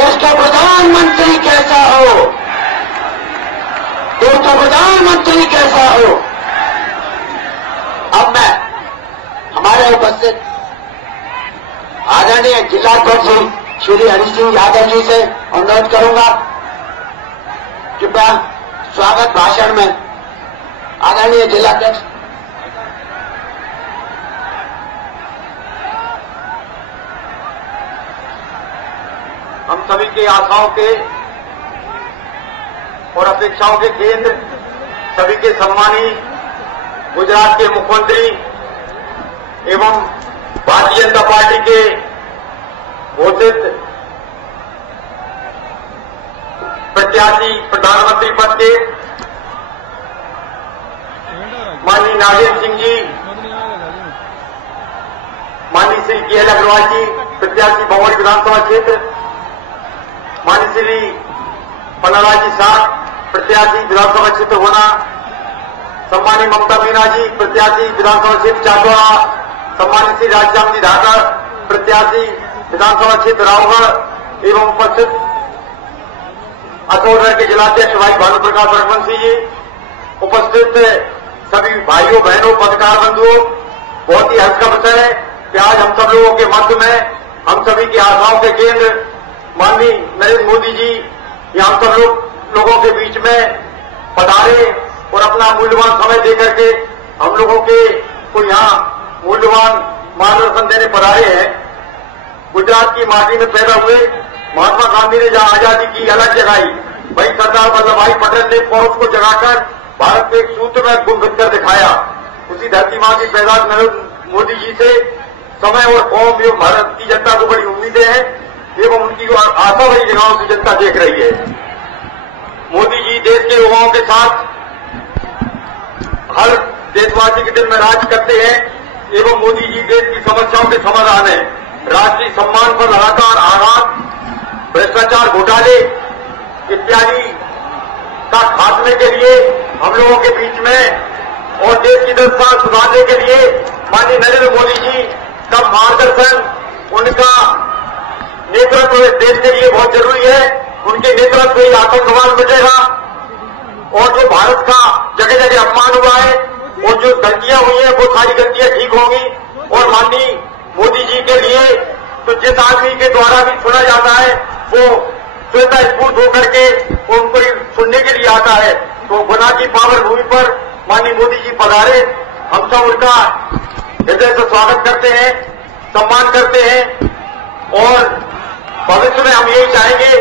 देश का प्रधानमंत्री कैसा हो, देश का प्रधानमंत्री कैसा हो। अब मैं हमारे उपस्थित आदरणीय जिलाध्यक्ष श्री हरीश सिंह यादव जी से अनुरोध करूंगा, कृपया स्वागत भाषण में आदरणीय जिलाध्यक्ष। हम सभी के आशाओं के और अपेक्षाओं के केंद्र, सभी के सम्मानी गुजरात के मुख्यमंत्री एवं भारतीय जनता पार्टी के घोषित प्रत्याशी प्रधानमंत्री पद के माननीय नागेंद्र सिंह जी, माननीय श्री के एल अग्रवाल जी प्रत्याशी भगोड़ी विधानसभा क्षेत्र, माननीय श्री पन्नालाल जी साहब प्रत्याशी विधानसभा क्षेत्र होना, सम्मानीय ममता मीना जी प्रत्याशी विधानसभा क्षेत्र चाटोड़ा, सम्मानित श्री राजश्याम जी ढाकर प्रत्याशी विधानसभा क्षेत्र रावगढ़ एवं उपस्थित अतोड़ के जिलाध्यक्ष भाई भानु प्रकाश रघुवंशी जी, उपस्थित सभी भाइयों बहनों पत्रकार बंधुओं, बहुत ही हर्ष का विषय है कि आज हम सब लोगों के मध्य में हम सभी की आशाओं के केंद्र माननीय नरेंद्र मोदी जी यहाँ हम सब लोगों के बीच में पधारे और अपना मूल्यवान समय देकर के हम लोगों के को यहाँ मूल्यवान मार्गदर्शन देने पधारे हैं। गुजरात की माटी में पैदा हुए महात्मा गांधी ने जहां आजादी की अलग जगाई, वही सरदार वल्लभ भाई पटेल ने फौज को जगाकर भारत को एक सूत्र में गुंफित कर दिखाया। उसी धरती मां की पैदाश नरेंद्र मोदी जी से समय और कौम एवं भारत की जनता को बड़ी उम्मीदें हैं एवं उनकी आशा भरी जगहों से जनता देख रही है। मोदी जी देश के युवाओं के साथ हर देशवासी के दिल में राज करते हैं एवं मोदी जी देश की समस्याओं के समाधान है। राष्ट्रीय सम्मान पर लगातार आघात, भ्रष्टाचार, घोटाले इत्यादि का खात्मे के लिए हम लोगों के बीच में और देश की दशा सुधारने के लिए माननीय नरेंद्र मोदी जी का मार्गदर्शन, उनका नेतृत्व देश के लिए बहुत जरूरी है। उनके नेतृत्व से आतंकवाद मिटेगा और जो भारत का जगह जगह अपमान हुआ है और जो गलतियां हुई हैं वो सारी गलतियां ठीक होंगी। और माननीय मोदी जी के लिए तो जिस आदमी के द्वारा भी सुना जाता है वो स्वतः स्फूर्त होकर के उनको सुनने के लिए आता है। तो गुना की पावन भूमि पर माननीय मोदी जी पधारे, हम सब उनका हृदय से स्वागत करते हैं, सम्मान करते हैं और भविष्य में हम यही चाहेंगे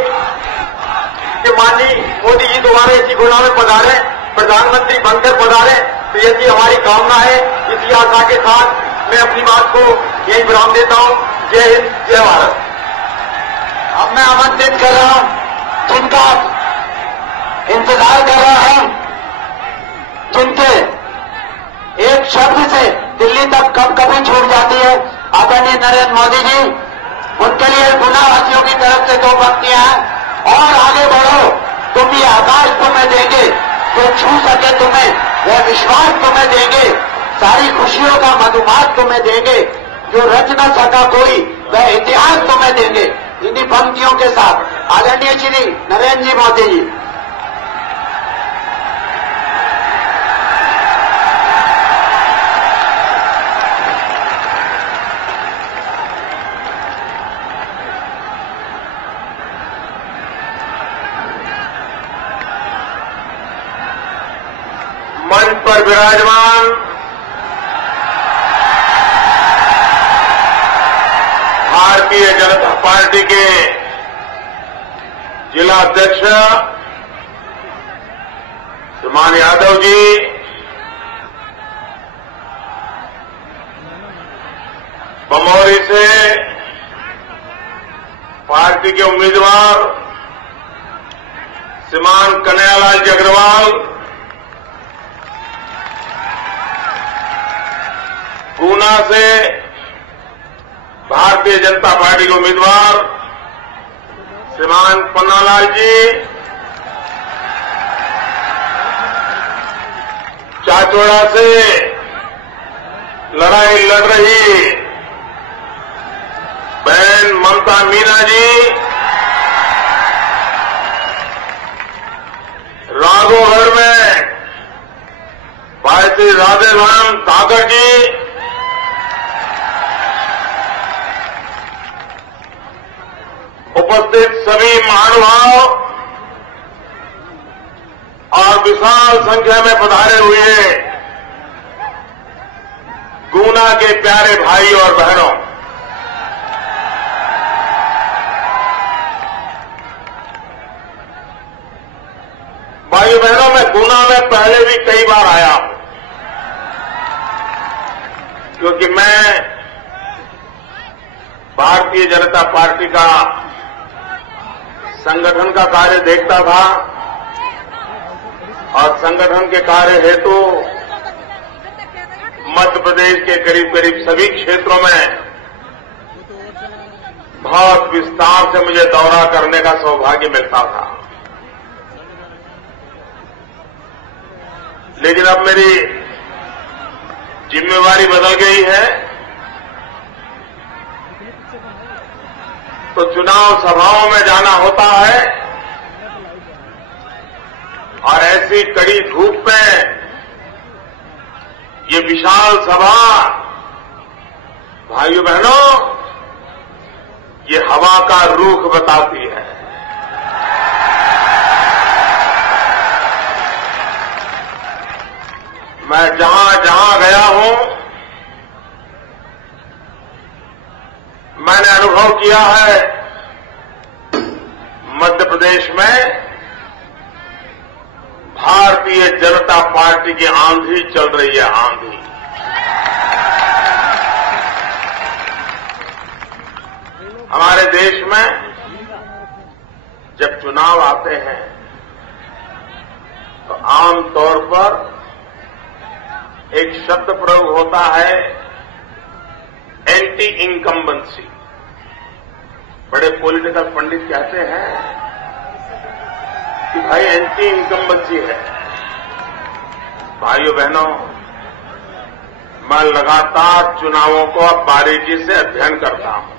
कि माननीय मोदी जी दोबारा इसी गुना में पधारे, प्रधानमंत्री बनकर पधारे। तो यही हमारी कामना है। इसी आशा के साथ मैं अपनी बात को यही विराम देता हूं। जय हिंद, जय भारत। अब मैं आमंत्रित कर रहा हूं जिनका इंतजार कर रहा है, जिनके एक शब्द से दिल्ली तक कभी छूट जाती है, आदरणीय नरेंद्र मोदी जी, उनके लिए गुनावासियों की तरफ से दो पंक्तियां हैं। और आगे बढ़ो, तुम ये आकाश तुम्हें देंगे, जो छू सके तुम्हें वह विश्वास तुम्हें देंगे, सारी खुशियों का मधुमास तुम्हें देंगे, जो रच न सका कोई वह इतिहास तुम्हें देंगे। इन्हीं पंक्तियों के साथ आदरणीय श्री नरेंद्र जी मोदी जी। मंच पर विराजमान भारतीय जनता पार्टी के जिला अध्यक्ष श्रीमान यादव जी, बमौरी से पार्टी के उम्मीदवार श्रीमान कन्हैयालाल जी अग्रवाल, गुना से भारतीय जनता पार्टी के उम्मीदवार श्रीमान पन्नालाल जी, चाचौड़ा से लड़ाई लड़ रही बहन ममता मीना जी, बाबूगढ़ में भाई श्री राधेराम धाकर जी, उपस्थित सभी महानुभाव और विशाल संख्या में पधारे हुए गुना के प्यारे भाई और बहनों, भाइयों बहनों, मैं गुना में पहले भी कई बार आया हूं, क्योंकि मैं भारतीय जनता पार्टी का संगठन का कार्य देखता था और संगठन के कार्य हेतु मध्य प्रदेश के करीब करीब सभी क्षेत्रों में बहुत विस्तार से मुझे दौरा करने का सौभाग्य मिलता था। लेकिन अब मेरी जिम्मेवारी बदल गई है, तो चुनाव सभाओं में जाना होता है और ऐसी कड़ी धूप में ये विशाल सभा, भाइयों बहनों, ये हवा का रुख बताती है। मैं जहां जहां गया हूं, मैंने अनुभव किया है मध्य प्रदेश में भारतीय जनता पार्टी की आंधी चल रही है, आंधी। हमारे देश में जब चुनाव आते हैं तो आमतौर पर एक शब्द प्रयोग होता है, एंटी इनकम्बेंसी। बड़े पॉलिटिकल पंडित कहते हैं कि भाई एंटी इनकम्बेंसी है। भाइयों बहनों, मैं लगातार चुनावों को अब बारीकी से अध्ययन करता हूं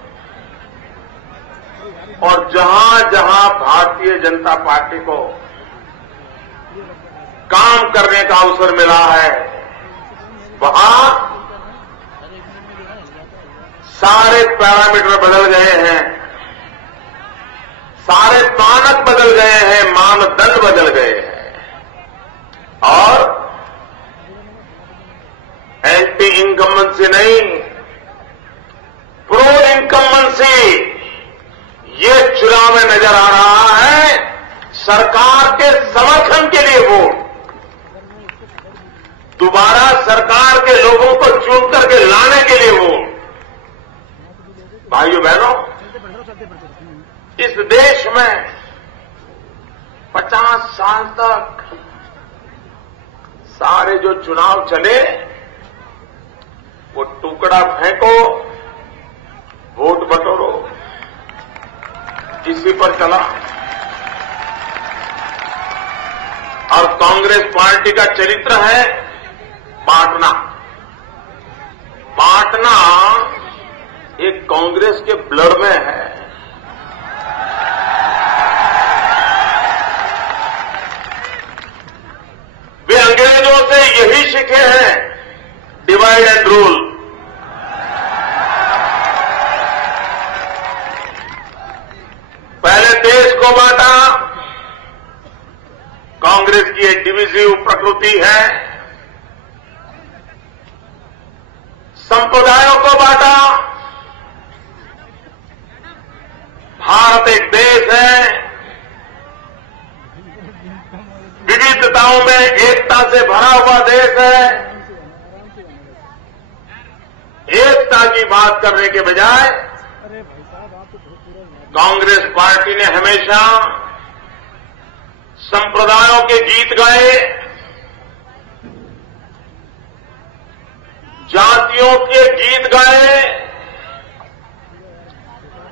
और जहां जहां भारतीय जनता पार्टी को काम करने का अवसर मिला है, वहां सारे पैरामीटर बदल गए हैं, सारे मानक बदल गए हैं, मानदंड बदल गए हैं और एंटी इनकम्बेंसी नहीं, प्रो इनकम्बेंसी ये चुनाव में नजर आ रहा है। सरकार के समर्थन के लिए वोट, दोबारा सरकार के लोगों को चुन करके लाने के लिए वोट। भाइयों बहनों, इस देश में 50 साल तक सारे जो चुनाव चले वो टुकड़ा फेंको, वोट बटोरो, इसी पर चला। और कांग्रेस पार्टी का चरित्र है बांटना। बांटना एक कांग्रेस के ब्लड में है। वे अंग्रेजों से यही सीखे हैं, डिवाइड एंड रूल। पहले देश को बांटा, कांग्रेस की एक डिविजिव प्रकृति है। संप्रदायों को बांटा, भारत एक देश है, विविधताओं में एकता से भरा हुआ देश है। एकता की बात करने के बजाय कांग्रेस पार्टी ने हमेशा संप्रदायों के गीत गाए, जातियों के गीत गाए,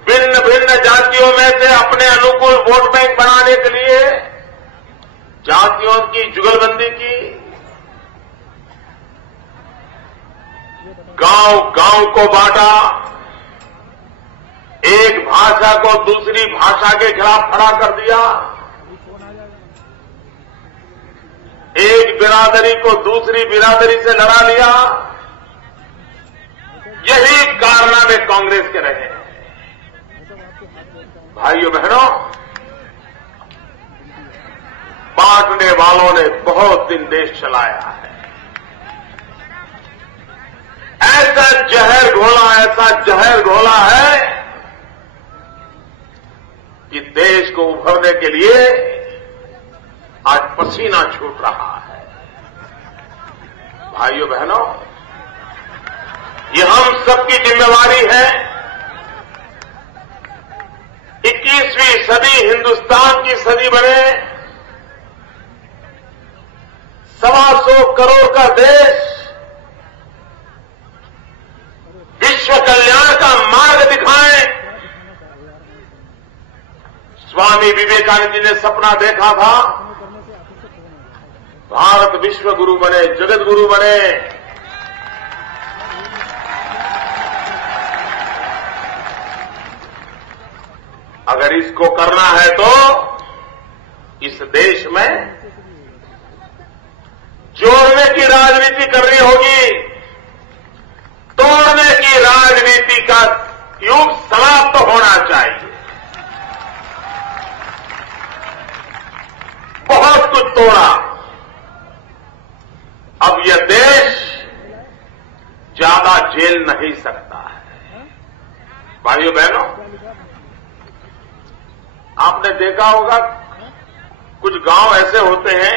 भिन्न भिन्न जातियों में से अपने अनुकूल वोट बैंक बनाने के लिए जातियों की जुगलबंदी की, गांव गांव को बांटा, एक भाषा को दूसरी भाषा के खिलाफ खड़ा कर दिया। बिरादरी को दूसरी बिरादरी से लड़ा लिया। यही कारनामे कांग्रेस के रहे। भाइयों बहनों, बांटने वालों ने बहुत दिन देश चलाया है। ऐसा जहर घोला है कि देश को उभरने के लिए आज पसीना छूट रहा है। भाइयों बहनों, ये हम सबकी जिम्मेवारी है। 21वीं सदी हिंदुस्तान की सदी बने। 125 करोड़ का देश विश्व कल्याण का मार्ग दिखाएं। स्वामी विवेकानंद जी ने सपना देखा था, भारत विश्व गुरु बने, जगत गुरु बने। अगर इसको करना है तो इस देश में जोड़ने की राजनीति करनी होगी। तोड़ने की राजनीति का युग समाप्त होना चाहिए। बहुत कुछ तोड़ा, अब यह देश ज्यादा झेल नहीं सकता है। भाइयों बहनों, आपने देखा होगा कुछ गांव ऐसे होते हैं,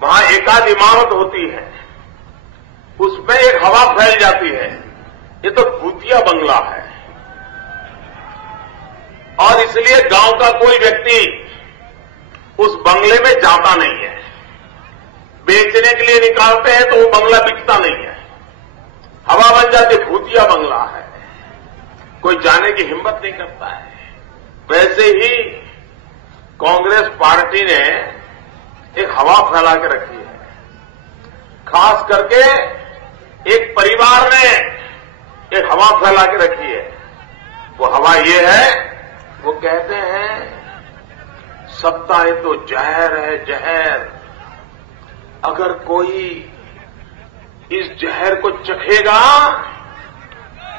वहां एकाध इमारत होती है, उसमें एक हवा फैल जाती है, ये तो भूतिया बंगला है। और इसलिए गांव का कोई व्यक्ति उस बंगले में जाता नहीं है। बेचने के लिए निकालते हैं तो वो बंगला बिकता नहीं है, हवा बन जाती, भूतिया बंगला है, कोई जाने की हिम्मत नहीं करता है। वैसे ही कांग्रेस पार्टी ने एक हवा फैला के रखी है। खास करके एक परिवार ने एक हवा फैला के रखी है। वो हवा ये है, वो कहते हैं सत्ता ये तो जहर है, जहर। अगर कोई इस जहर को चखेगा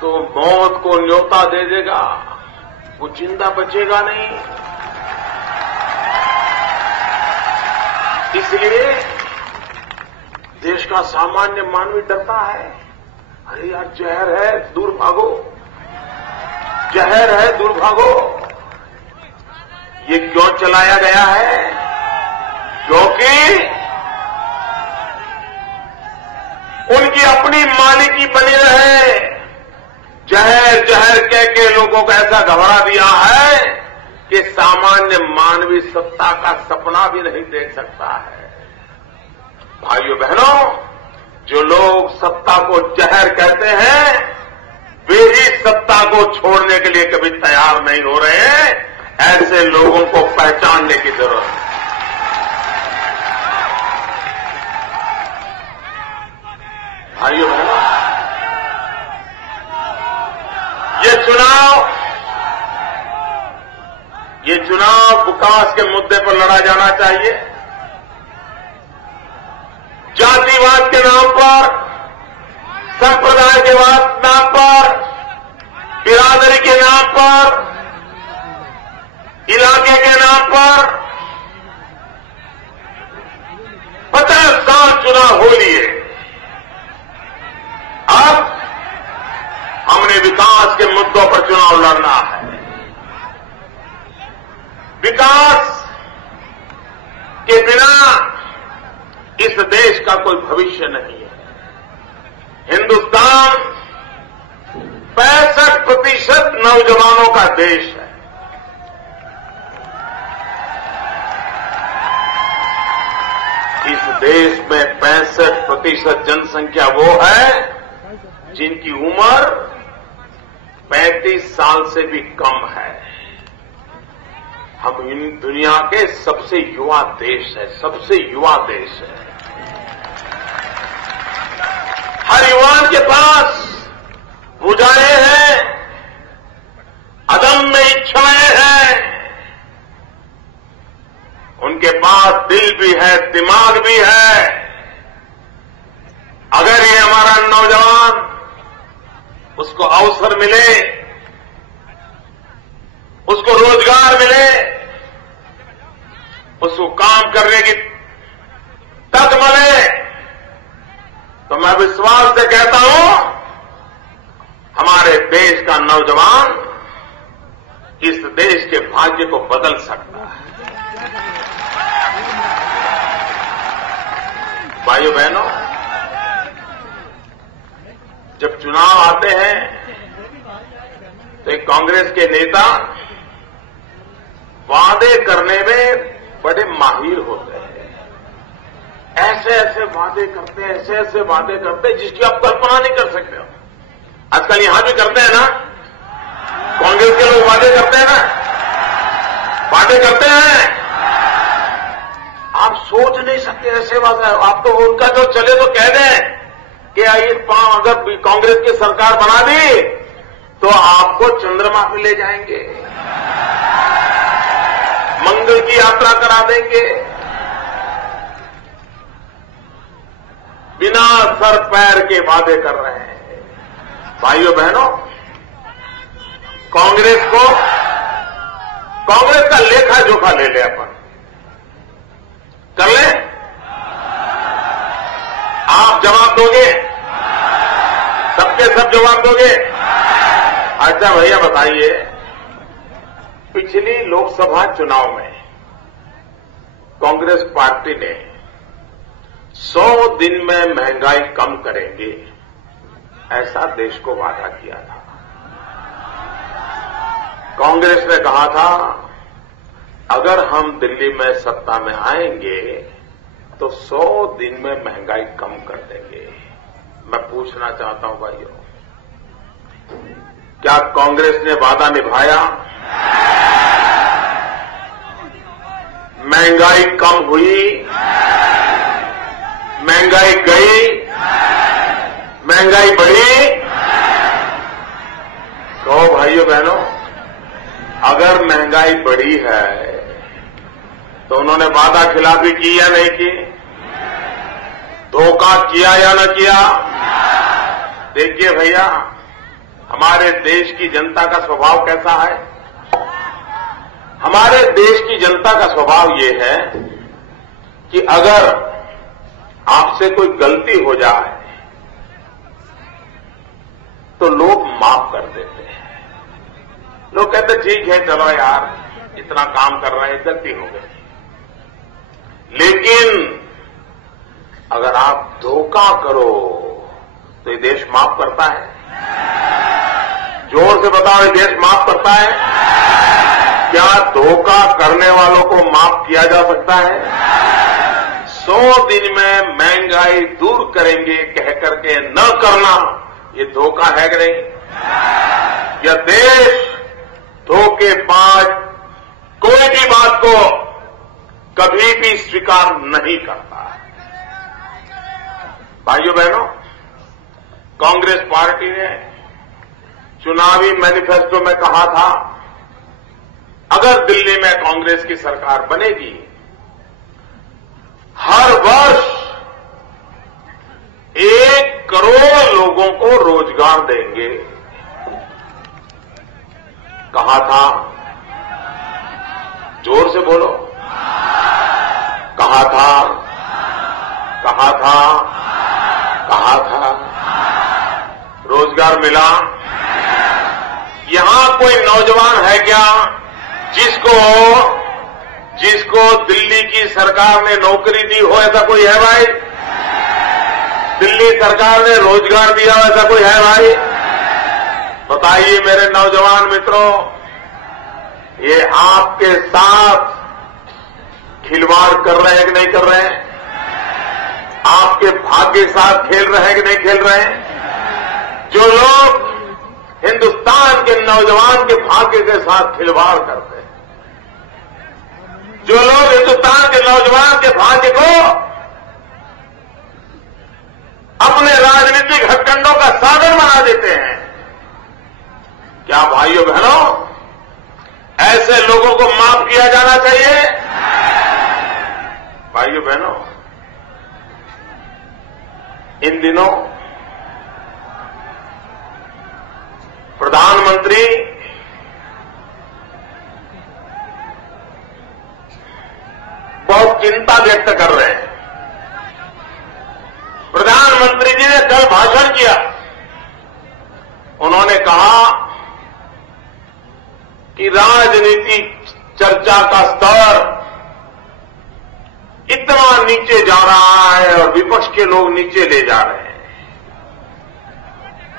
तो मौत को न्योता दे देगा, वो जिंदा बचेगा नहीं। इसलिए देश का सामान्य मानवी डरता है। अरे यार, जहर है, दूर भागो, जहर है, दूर भागो। ये क्यों चलाया गया है? क्योंकि उनकी अपनी मालिकी बनी रहे। जहर जहर कह के लोगों को ऐसा घबरा दिया है कि सामान्य मानवीय सत्ता का सपना भी नहीं देख सकता है। भाइयों बहनों, जो लोग सत्ता को जहर कहते हैं, वे ही सत्ता को छोड़ने के लिए कभी तैयार नहीं हो रहे हैं। ऐसे लोगों को पहचानने की जरूरत है। भाइयों बहनों, ये चुनाव विकास के मुद्दे पर लड़ा जाना चाहिए। जातिवाद के नाम पर, संप्रदाय के नाम पर, बिरादरी के नाम पर, इलाके के नाम पर 50 साल चुनाव हो लिए। अब हमने विकास के मुद्दों पर चुनाव लड़ना है। विकास के बिना इस देश का कोई भविष्य नहीं है। हिंदुस्तान 65% नौजवानों का देश है। इस देश में 65% जनसंख्या वो है जिनकी उम्र 35 साल से भी कम है। हम दुनिया के सबसे युवा देश है, सबसे युवा देश है। हर युवान के पास भुजाएं हैं, अदम्य इच्छाएं हैं। उनके पास दिल भी है, दिमाग भी है। अगर ये हमारा नौजवान उसको अवसर मिले, उसको रोजगार मिले, उसको काम करने की तक मिले, तो मैं विश्वास से कहता हूं हमारे देश का नौजवान इस देश के भाग्य को बदल सकता है। भाइयों बहनों, जब चुनाव आते हैं तो एक कांग्रेस के नेता वादे करने में बड़े माहिर होते हैं। ऐसे ऐसे वादे करते हैं, ऐसे ऐसे वादे करते हैं जिसकी आप कल्पना नहीं कर सकते हो। आजकल यहां भी करते हैं ना, कांग्रेस के लोग वादे करते हैं ना, वादे करते हैं, आप सोच नहीं सकते ऐसे वादे। आप तो उनका जो चले तो कह दें कि अगर कांग्रेस की सरकार बना दी तो आपको चंद्रमा पे ले जाएंगे, मंगल की यात्रा करा देंगे। बिना सर पैर के वादे कर रहे हैं। भाइयों बहनों, कांग्रेस का लेखा जोखा ले ले, अपन कर ले। आप जवाब दोगे, सबके सब जवाब दोगे। अच्छा भैया बताइए, पिछली लोकसभा चुनाव में कांग्रेस पार्टी ने 100 दिन में महंगाई कम करेंगे ऐसा देश को वादा किया था। कांग्रेस ने कहा था अगर हम दिल्ली में सत्ता में आएंगे तो 100 दिन में महंगाई कम कर देंगे। मैं पूछना चाहता हूं भाइयों, क्या कांग्रेस ने वादा निभाया? महंगाई कम हुई? महंगाई गई? महंगाई बढ़ी? तो भाइयों बहनों, अगर महंगाई बढ़ी है तो उन्होंने वादा खिलाफी की या नहीं की? धोखा किया या न किया? देखिए भैया, हमारे देश की जनता का स्वभाव कैसा है। हमारे देश की जनता का स्वभाव ये है कि अगर आपसे कोई गलती हो जाए तो लोग माफ कर देते हैं। लोग कहते ठीक है, चलो यार इतना काम कर रहे हैं, गलती हो गई। लेकिन अगर आप धोखा करो तो ये देश माफ करता है? जोर से बताओ, ये देश माफ करता है? क्या धोखा करने वालों को माफ किया जा सकता है? 100 दिन में महंगाई दूर करेंगे कह करके न करना, ये धोखा है कि नहीं? यह देश धोखेबाज कोई भी बात को कभी भी स्वीकार नहीं करता है। भाइयों बहनों, कांग्रेस पार्टी ने चुनावी मैनिफेस्टो में कहा था अगर दिल्ली में कांग्रेस की सरकार बनेगी हर वर्ष 1 करोड़ लोगों को रोजगार देंगे। कहा था, जोर से बोलो, कहा था, कहा था, कहा था। रोजगार मिला? यहां कोई नौजवान है क्या जिसको दिल्ली की सरकार ने नौकरी दी हो? ऐसा कोई है भाई? दिल्ली सरकार ने रोजगार दिया हो? ऐसा कोई है भाई? बताइए मेरे नौजवान मित्रों, ये आपके साथ खिलवाड़ कर रहे हैं कि नहीं कर रहे हैं? आपके भाग्य के साथ खेल रहे हैं कि नहीं खेल रहे हैं? जो लोग हिंदुस्तान के नौजवान के भाग्य के साथ खिलवाड़ करते हैं, जो लोग हिंदुस्तान के नौजवान के भाग्य को अपने राजनीतिक हथकंडों का साधन बना देते हैं, क्या भाइयों बहनों, ऐसे लोगों को माफ किया जाना चाहिए? भाइयों बहनों, इन दिनों प्रधानमंत्री बहुत चिंता व्यक्त कर रहे हैं। प्रधानमंत्री जी ने कल भाषण किया। उन्होंने कहा कि राजनीतिक चर्चा का स्तर इतना नीचे जा रहा है और विपक्ष के लोग नीचे ले जा रहे हैं।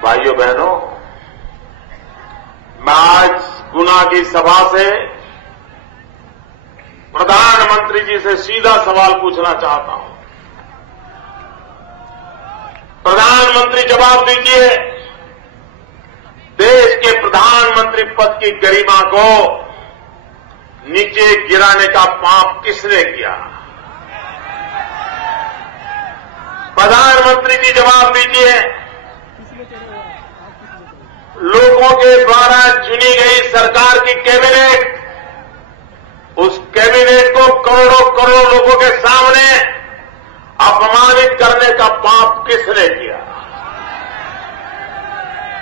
भाइयों बहनों, मैं आज गुना की सभा से प्रधानमंत्री जी से सीधा सवाल पूछना चाहता हूं। प्रधानमंत्री जवाब दीजिए, देश के प्रधानमंत्री पद की गरिमा को नीचे गिराने का पाप किसने किया? प्रधानमंत्री जी जवाब दीजिए, लोगों के द्वारा चुनी गई सरकार की कैबिनेट, उस कैबिनेट को करोड़ों करोड़ लोगों के सामने अपमानित करने का पाप किसने किया?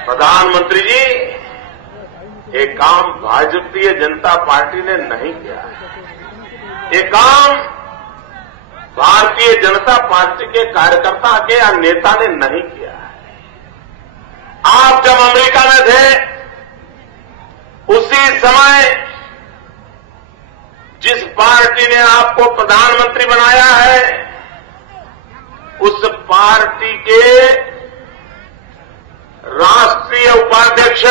प्रधानमंत्री जी, ये काम भारतीय जनता पार्टी ने नहीं किया। ये काम भारतीय जनता पार्टी के कार्यकर्ता के या नेता ने नहीं किया। आप जब अमेरिका में थे, उसी समय जिस पार्टी ने आपको प्रधानमंत्री बनाया है, उस पार्टी के राष्ट्रीय उपाध्यक्ष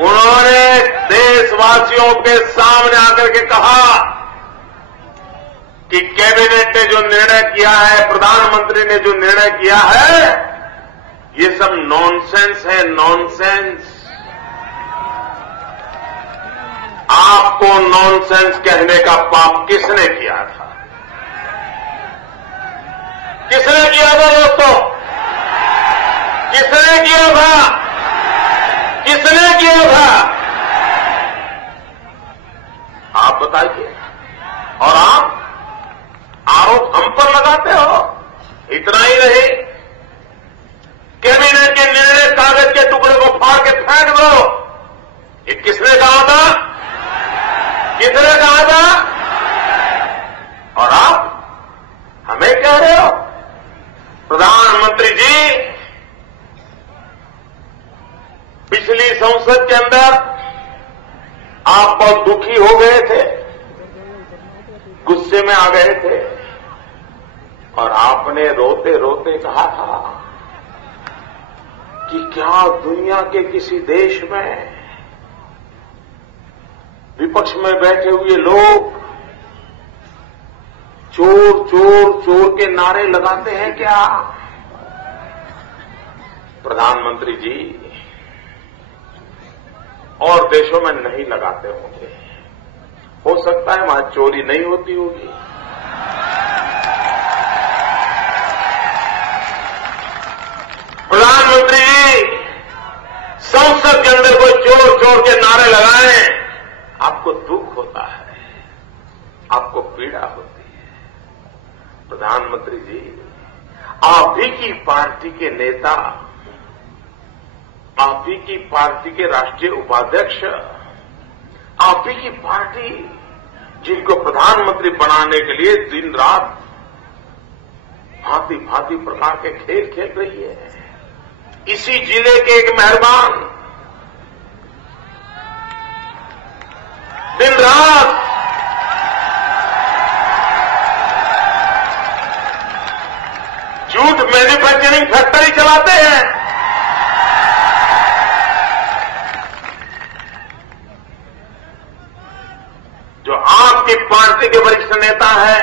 उन्होंने देशवासियों के सामने आकर के कहा कि कैबिनेट ने जो निर्णय किया है, प्रधानमंत्री ने जो निर्णय किया है, ये सब नॉनसेंस है, नॉनसेंस। आपको नॉनसेंस कहने का पाप किसने किया था? किसने किया था दोस्तों? किसने किया था? किसने किया था? आप बताइए। और आप आरोप हम पर लगाते हो। इतना ही नहीं, कैबिनेट के निर्णय कागज के टुकड़े को फाड़ के फेंक दो, ये किसने कहा था? किसने कहा था? और आप हमें कह रहे हो? प्रधानमंत्री जी, पिछली संसद के अंदर आप बहुत दुखी हो गए थे, गुस्से में आ गए थे और आपने रोते रोते कहा था कि क्या दुनिया के किसी देश में विपक्ष में बैठे हुए लोग चोर चोर चोर के नारे लगाते हैं क्या? प्रधानमंत्री जी, और देशों में नहीं लगाते होंगे, हो सकता है वहां चोरी नहीं होती होगी। प्रधानमंत्री जी, संसद के अंदर कोई चोर चोर के नारे लगाए, आपको दुख होता है, आपको पीड़ा होती है। प्रधानमंत्री जी, आप ही की पार्टी के नेता, आप ही की पार्टी के राष्ट्रीय उपाध्यक्ष, आप ही की पार्टी जिनको प्रधानमंत्री बनाने के लिए दिन रात भांति भांति प्रकार के खेल खेल रही है। इसी जिले के एक मेहरबान दिन रात जूट मैन्युफैक्चरिंग फैक्ट्री चलाते हैं। जो आपकी पार्टी के वरिष्ठ नेता हैं,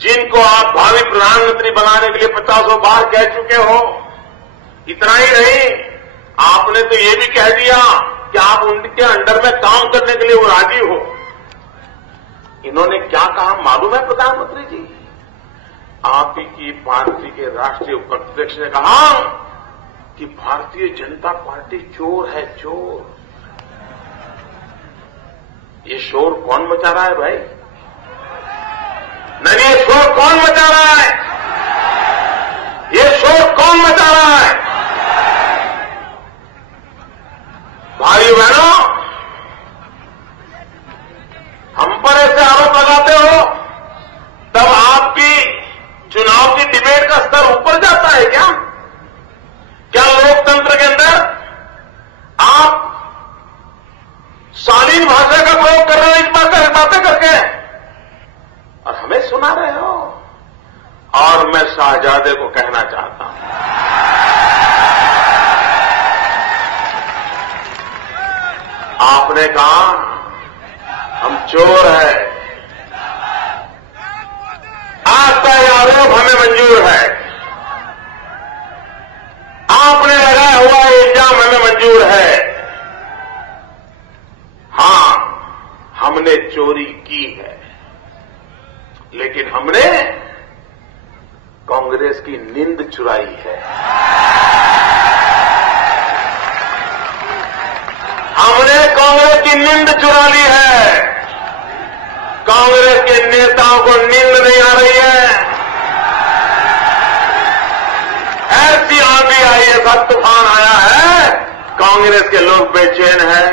जिनको आप भावी प्रधानमंत्री बनाने के लिए 50 बार कह चुके हो, इतना ही नहीं, आपने तो ये भी कह दिया कि आप उनके अंडर में काम करने के लिए वो राजी हो। इन्होंने क्या कहा मालूम है प्रधानमंत्री जी? आप ही की पार्टी के राष्ट्रीय उपाध्यक्ष ने कहा कि भारतीय जनता पार्टी चोर है, चोर। ये शोर कौन मचा रहा है भाई? नहीं, ये शोर कौन मचा रहा है? ये शोर कौन मचा रहा है? भाइयों बहनों, हम पर ऐसे आरोप लगाते हो तब आपकी चुनाव की डिबेट का स्तर ऊपर जाता है क्या? क्या लोकतंत्र के अंदर आप शालीन भाषा का प्रयोग कर रहे हो इस बातें करके और हमें सुना रहे हो? और मैं शाहजादे को कहना चाहता हूं, आपने कहा हम चोर हैं, आपका यह आरोप हमें मंजूर है, आपने लगाया हुआ इल्जाम हमें मंजूर है। हां, हमने चोरी की है, लेकिन हमने कांग्रेस की नींद चुराई है। हमने कांग्रेस की नींद चुरा ली है। कांग्रेस के नेताओं को नींद नहीं आ रही है। ऐसी आंधी आई है, ऐसा तूफान आया है, कांग्रेस के लोग बेचैन हैं।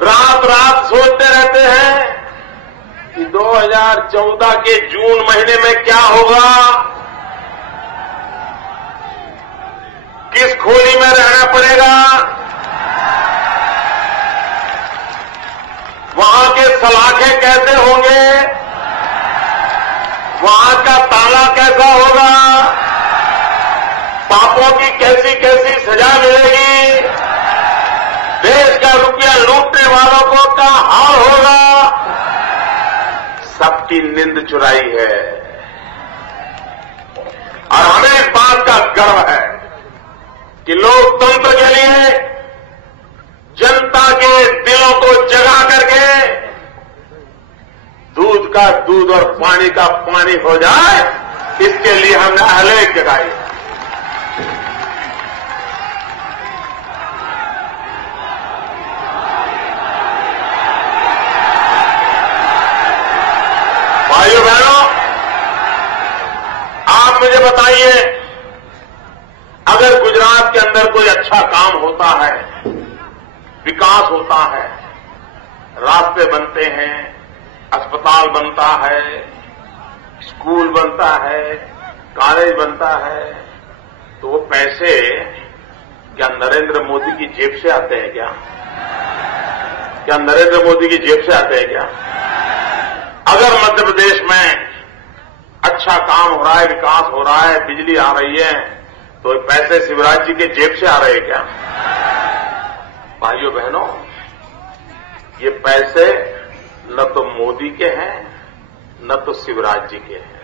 रात रात सोचते रहते हैं कि 2014 के जून महीने में क्या होगा, किस खोली में रहना पड़ेगा, वहां के सलाखे कैसे होंगे, वहां का ताला कैसा होगा, पापों की कैसी कैसी सजा मिलेगी, देश का रुपया लूटने वालों को क्या हाल होगा, सबकी नींद चुराई है। और हमें इस बात का गर्व है कि लोकतंत्र के लिए जनता के दिलों को जगा करके दूध का दूध और पानी का पानी हो जाए, इसके लिए हमने अहलेक जगाई। भाइयों बहनों, आप मुझे बताइए, अगर गुजरात के अंदर कोई अच्छा काम होता है, विकास होता है, रास्ते बनते हैं, अस्पताल बनता है, स्कूल बनता है, कॉलेज बनता है, तो वो पैसे क्या नरेंद्र मोदी की जेब से आते हैं क्या? क्या नरेंद्र मोदी की जेब से आते हैं क्या? अगर मध्य प्रदेश में अच्छा काम हो रहा है, विकास हो रहा है, बिजली आ रही है, तो ये पैसे शिवराज जी के जेब से आ रहे हैं क्या? भाइयों बहनों, ये पैसे न तो मोदी के हैं, न तो शिवराज जी के हैं।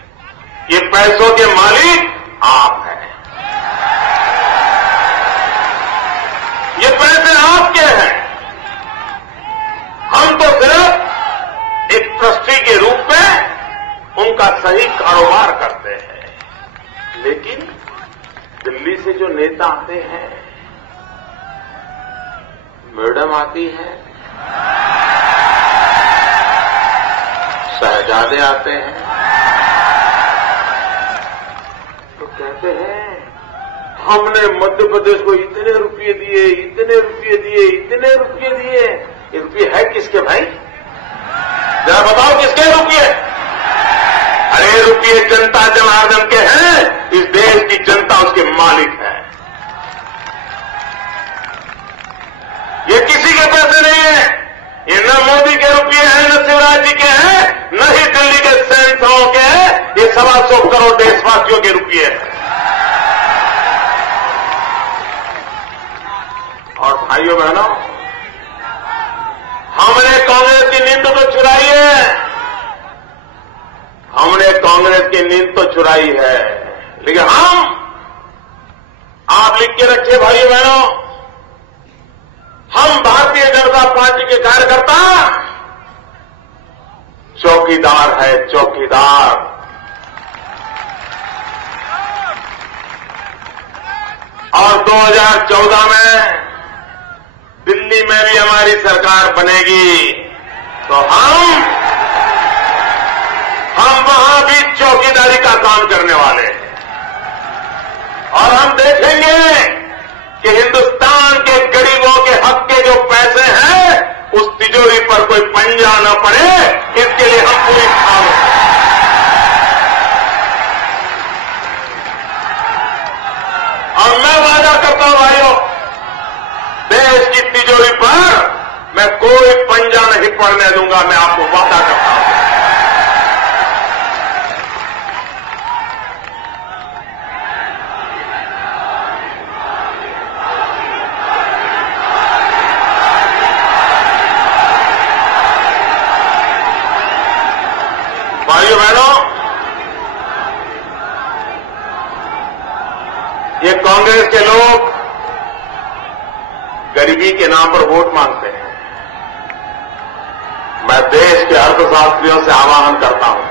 ये पैसों के मालिक आप हैं। ये पैसे आपके हैं। हम तो सिर्फ एक ट्रस्टी के रूप में उनका सही कारोबार करते हैं। लेकिन दिल्ली से जो नेता आते हैं, मैडम आती हैं, शहजादे आते हैं, तो कहते हैं हमने मध्य प्रदेश को इतने रुपये दिए, इतने रुपये दिए, इतने रुपये दिए। ये रुपये है किसके भाई? जरा बताओ किसके रुपये? अरे रुपये जनता जनार्दन के हैं। इस देश की जनता उसके मालिक है। ये किसी के पैसे नहीं है। ये न मोदी के रुपये हैं, न शिवराज जी के हैं, न ही दिल्ली के सेंसरों के हैं। ये 125 करोड़ देशवासियों के रुपये हैं। और भाइयों बहनों, हमने कांग्रेस की नींद तो चुराई है। हमने कांग्रेस की नींद तो चुराई है, लेकिन आप लिख के रखिए भाइयों बहनों, हम भारतीय जनता पार्टी के कार्यकर्ता चौकीदार है, चौकीदार। और 2014 में दिल्ली में भी हमारी सरकार बनेगी तो हम वहां भी चौकीदारी का काम करने वाले हैं और हम देखेंगे कि हिंदुस्तान के गरीबों के हक के जो पैसे हैं उस तिजोरी पर कोई पंजा न पड़े, इसके लिए हम पूरी ठान और मैं वादा करता हूं भाइयों, देश की तिजोरी पर मैं कोई पंजा नहीं पड़ने दूंगा। मैं आपको वादा करता हूं। भाइयों बहनों, ये कांग्रेस के लोग गरीबी के नाम पर वोट मांगते हैं। मैं देश के अर्थशास्त्रियों से आह्वान करता हूं,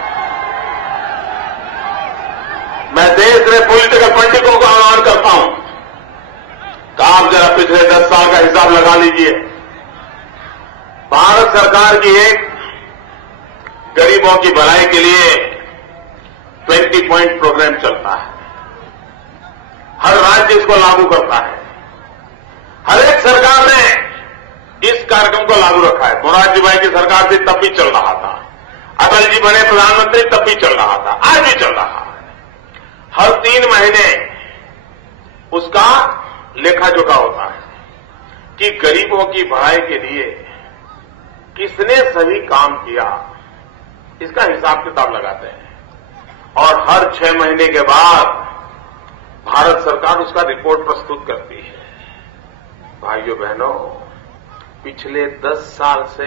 मैं देश में पॉलिटिकल पंडितों को आह्वान करता हूं कि आप जरा पिछले 10 साल का हिसाब लगा लीजिए। भारत सरकार की एक गरीबों की भलाई के लिए 20 पॉइंट प्रोग्राम चलता है। हर राज्य इसको लागू करता है। हर एक सरकार ने इस कार्यक्रम को लागू रखा है। मोरारजी भाई की सरकार थी तब भी चल रहा था, अटल जी बने प्रधानमंत्री तब भी चल रहा था, आज भी चल रहा है। हर 3 महीने उसका लेखा जोखा होता है कि गरीबों की भलाई के लिए किसने सही काम किया, इसका हिसाब किताब लगाते हैं और हर 6 महीने के बाद भारत सरकार उसका रिपोर्ट प्रस्तुत करती है। भाइयों बहनों, पिछले 10 साल से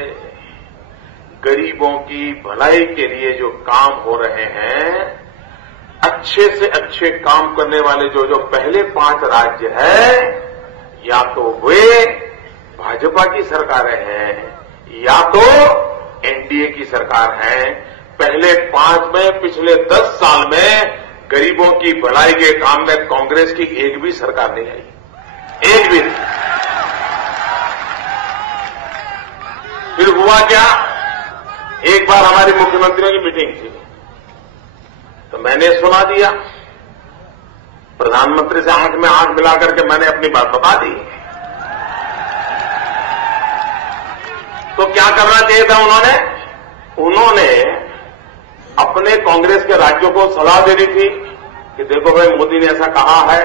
गरीबों की भलाई के लिए जो काम हो रहे हैं, अच्छे से अच्छे काम करने वाले जो पहले 5 राज्य हैं, या तो वे भाजपा की सरकारें हैं या तो एनडीए की सरकार है। पहले 5 में पिछले 10 साल में गरीबों की भलाई के काम में कांग्रेस की एक भी सरकार नहीं आई, एक भी नहीं। फिर हुआ क्या, एक बार हमारी मुख्यमंत्रियों की मीटिंग थी तो मैंने सुना दिया, प्रधानमंत्री से आंख में आंख मिला करके मैंने अपनी बात बता दी। तो क्या करना चाहिए था उन्होंने अपने कांग्रेस के राज्यों को सलाह दे दी थी कि देखो भाई, मोदी ने ऐसा कहा है,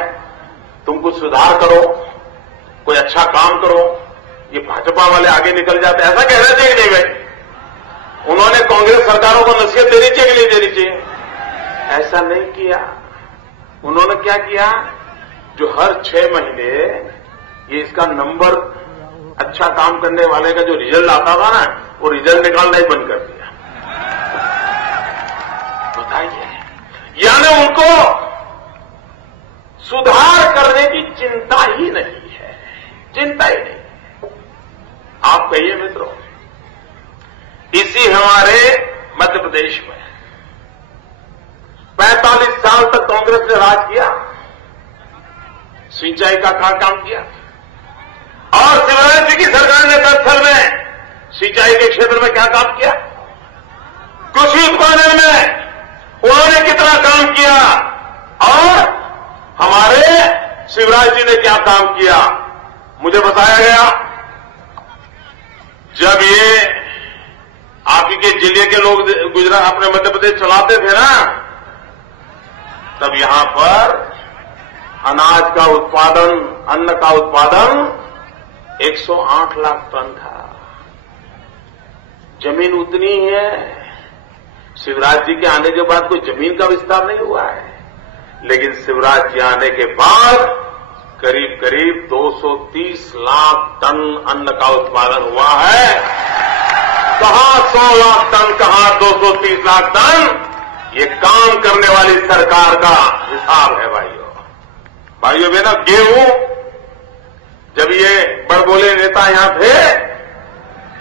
तुम कुछ सुधार करो, कोई अच्छा काम करो। ये भाजपा वाले आगे निकल जाते, ऐसा कहना चाहिए नहीं भाई। उन्होंने कांग्रेस सरकारों को नसीहत देनी चाहिए कि नहीं देनी चाहिए, ऐसा नहीं किया। उन्होंने क्या किया, जो हर 6 महीने ये इसका नंबर, अच्छा काम करने वाले का जो रिजल्ट आता था ना, वो रिजल्ट निकालना ही बंद कर दिया। बताइए, यानी उनको सुधार करने की चिंता ही नहीं है, चिंता ही नहीं। आप कहिए मित्रों, इसी हमारे मध्य प्रदेश में 45 साल तक कांग्रेस ने राज किया, सिंचाई का काम किया और शिवराज जी की सरकार ने 10 साल में सिंचाई के क्षेत्र में क्या काम किया, कृषि उत्पादन में उन्होंने कितना काम किया और हमारे शिवराज जी ने क्या काम किया। मुझे बताया गया, जब ये आप ही के जिले के लोग गुजरात अपने मध्य प्रदेश चलाते थे ना, तब यहां पर अनाज का उत्पादन, अन्न का उत्पादन 108 लाख टन था। जमीन उतनी ही है। शिवराज जी के आने के बाद कोई जमीन का विस्तार नहीं हुआ है, लेकिन शिवराज जी आने के बाद करीब करीब 230 लाख टन अन्न का उत्पादन हुआ है। कहां 100 लाख टन, कहां 230 लाख टन, ये काम करने वाली सरकार का हिसाब है भाइयों बहनों। गेहूं, जब ये बड़बोले नेता यहां थे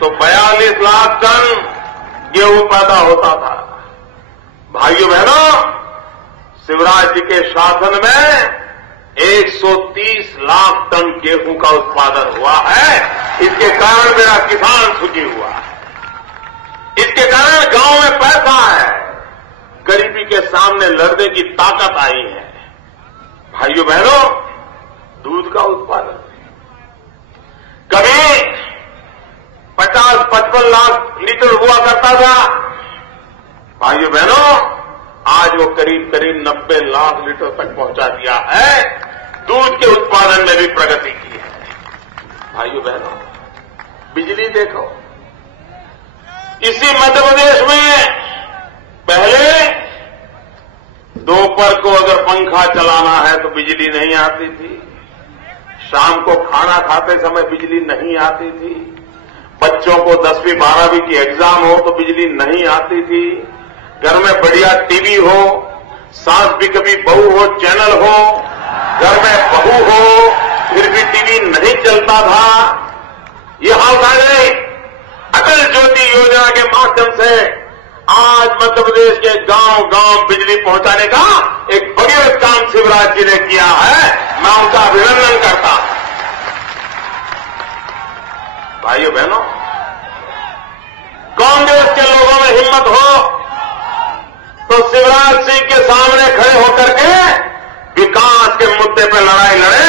तो 42 लाख टन गेहूं पैदा होता था। भाइयों बहनों, शिवराज जी के शासन में 130 लाख टन गेहूं का उत्पादन हुआ है। इसके कारण मेरा किसान सुखी हुआ है, इसके कारण गांव में पैसा है, गरीबी के सामने लड़ने की ताकत आई है। भाइयों बहनों, दूध का उत्पादन कभी 50-55 लाख लीटर हुआ करता था, भाइयों बहनों आज वो करीब 90 लाख लीटर तक पहुंचा दिया है। दूध के उत्पादन में भी प्रगति की है। भाइयों बहनों, बिजली देखो, इसी मध्य प्रदेश में पहले दोपहर को अगर पंखा चलाना है तो बिजली नहीं आती थी, शाम को खाना खाते समय बिजली नहीं आती थी, बच्चों को 10वीं 12वीं की एग्जाम हो तो बिजली नहीं आती थी, घर में बढ़िया टीवी हो, सास भी कभी बहू हो, चैनल हो, घर में बहू हो फिर भी टीवी नहीं चलता था। ये हाल आ गए। अटल ज्योति योजना के माध्यम से आज मध्य प्रदेश के गांव गांव बिजली पहुंचाने का एक भगीरथ काम शिवराज जी ने किया है, मैं उनका अभिनंदन करता हूं। भाइयों बहनों, कांग्रेस के लोगों में हिम्मत हो तो शिवराज सिंह के सामने खड़े होकर के विकास के मुद्दे पर लड़ाई लड़े।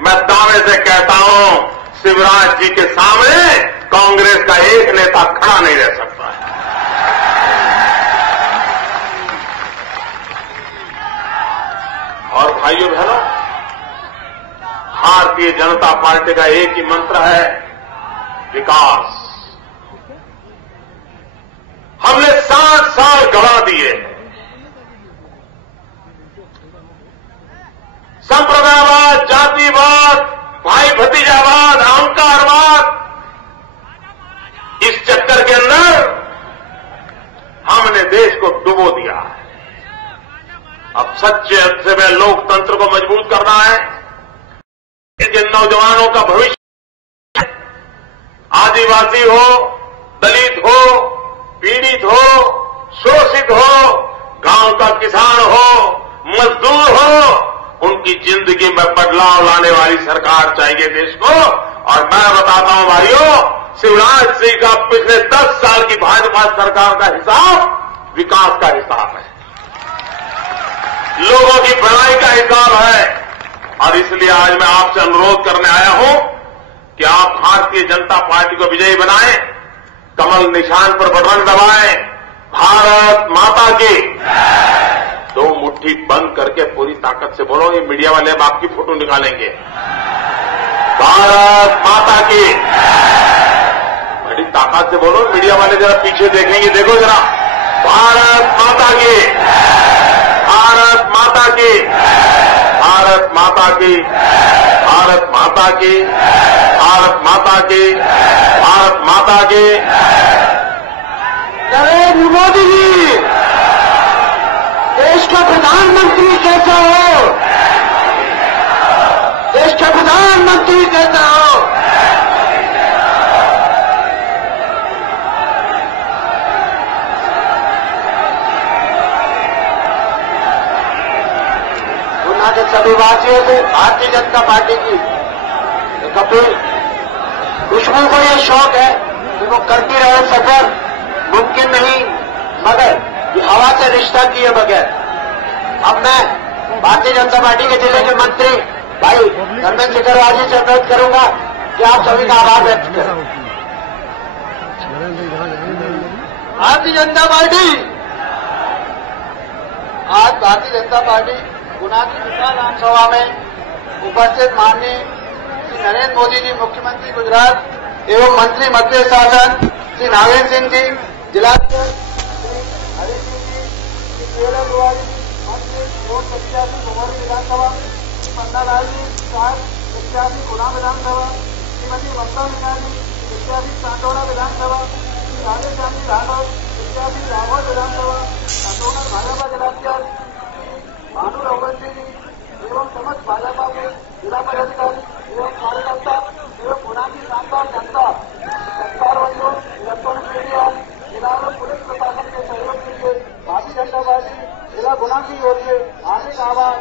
मैं दावे से कहता हूं, शिवराज जी के सामने कांग्रेस का एक नेता खड़ा नहीं रह सकता है। और भाइयों बहनों, भारतीय जनता पार्टी का एक ही मंत्र है, विकास। हमने 7 साल गंवा दिए, संप्रदायवाद, जातिवाद, भाई भतीजावाद, अहंकारवाद, इस चक्कर के अंदर हमने देश को डुबो दिया है। अब सच्चे अर्थ में लोकतंत्र को मजबूत करना है। जिन नौजवानों का भविष्य, आदिवासी हो, दलित हो, पीड़ित हो, शोषित हो, गांव का किसान हो, मजदूर हो, उनकी जिंदगी में बदलाव लाने वाली सरकार चाहिए देश को। और मैं बताता हूं भाइयों, शिवराज सिंह का पिछले 10 साल की भाजपा सरकार का हिसाब विकास का हिसाब है, लोगों की भलाई का हिसाब है। और इसलिए आज मैं आपसे अनुरोध करने आया हूं कि आप भारतीय जनता पार्टी को विजयी बनाएं, कमल निशान पर बटन दबाएं। भारत माता की। 2 मुट्ठी बंद करके पूरी ताकत से बोलो, ये मीडिया वाले अब आपकी फोटो निकालेंगे। भारत माता की। बड़ी ताकत से बोलो, मीडिया वाले जरा पीछे देखेंगे, देखो जरा। भारत माता की, भारत माता की, भारत माता की, भारत माता की, भारत माता की, भारत माता की। नरेंद्र मोदी जी देश का प्रधानमंत्री कैसा हो, देश का प्रधानमंत्री कैसा हो। गुना के सभी वासियों से भारतीय जनता पार्टी की कपिल खुशबू को यह शौक है कि वो करती रहे सफर, मुमकिन नहीं मगर ये हवा से रिश्ता किए बगैर। अब मैं भारतीय जनता पार्टी के जिले के मंत्री भाई धर्मेंद्र शेखरवार जी से अनुरोध करूंगा कि आप सभी का आभार व्यक्त करें। भारतीय जनता पार्टी आज भारतीय जनता पार्टी गुना की विशाल आमसभा में उपस्थित माननीय श्री नरेंद्र मोदी जी मुख्यमंत्री गुजरात एवं मंत्री मध्य शासन श्री नागेंद्र सिंह जी, जिलाध्यक्ष श्री हरि सिंह जी, श्री केवल तिवारी मंत्री रोड प्रत्याशी कुमारी विधानसभा, श्री पन्नालाल जी साहब प्रत्याशी गुना विधानसभा, श्रीमती ममता मिनाली प्रत्याशी सांडोला विधानसभा, श्री राधेश्याम जी राठौर प्रत्याशी राघौर विधानसभा, सांडोला भाजपा जिलाध्यक्ष भानु रघुवंशी जी एवं समस्त भाजपा के जिला पदाधिकारी एवं कार्यकर्ता एवं गुना की शानदार जनता, सरकार वालों, इलेक्ट्रॉनिक मीडिया, जिला पुलिस प्रशासन के सहयोग के लिए भारतीय जनता पार्टी जिला गुना की ओर से हार्दिक आभार